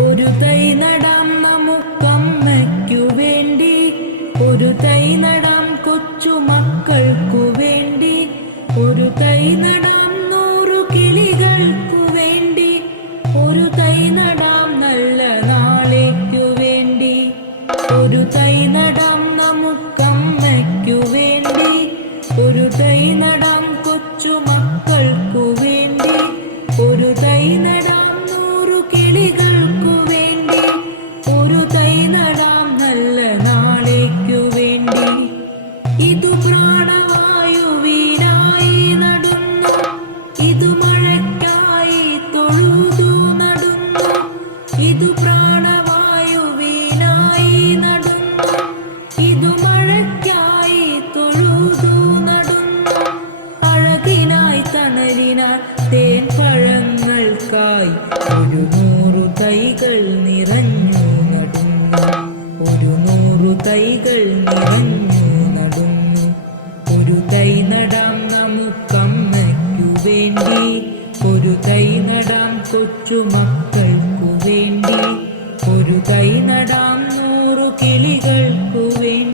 ഒരു തൈ നടാം നമുക്കമ്മയ്ക്കു വേണ്ടി, ഒരു തൈ നടാം കൊച്ചുമക്കൾക്കു വേണ്ടി, ഒരു തൈ നടാം 100 കിളികൾക്കു വേണ്ടി, ഒരു തൈ നടാം നല്ല നാളേക്കു വേണ്ടി. ഒരു തൈ നടാം നമുക്കമ്മയ്ക്കു വേണ്ടി, ഒരു തൈ നടാം കൊച്ചുമക്കൾക്കു വേണ്ടി, ഒരു തൈ നടാം 100 കിളികൾക്കു വേണ്ടി, ഒരു തൈ നടാം നല്ല നാളേക്കു വേണ്ടി. ഇതു പ്രാണവായുവിനായി നടുന്നു, ഇതു മഴയ്ക്കായി തൊഴുതു നടുന്നു, ഇതു പ്രാണവായുവിനായി നടുന്നു, ഇതു മഴയ്ക്കായി തൊഴുതു നടുന്നു. അഴകിനായി തണലിനായി തേൻ പഴങ്ങൾക്കായി 100 തൈകൾ നിറഞ്ഞു നടുന്നു, 100 തൈകൾ നിറഞ്ഞു നടുന്നു. ഒരു തൈ നടാം നമുക്കമ്മയ്ക്കു വേണ്ടി, ഒരു തൈ നടാം കൊച്ചുമക്കൾ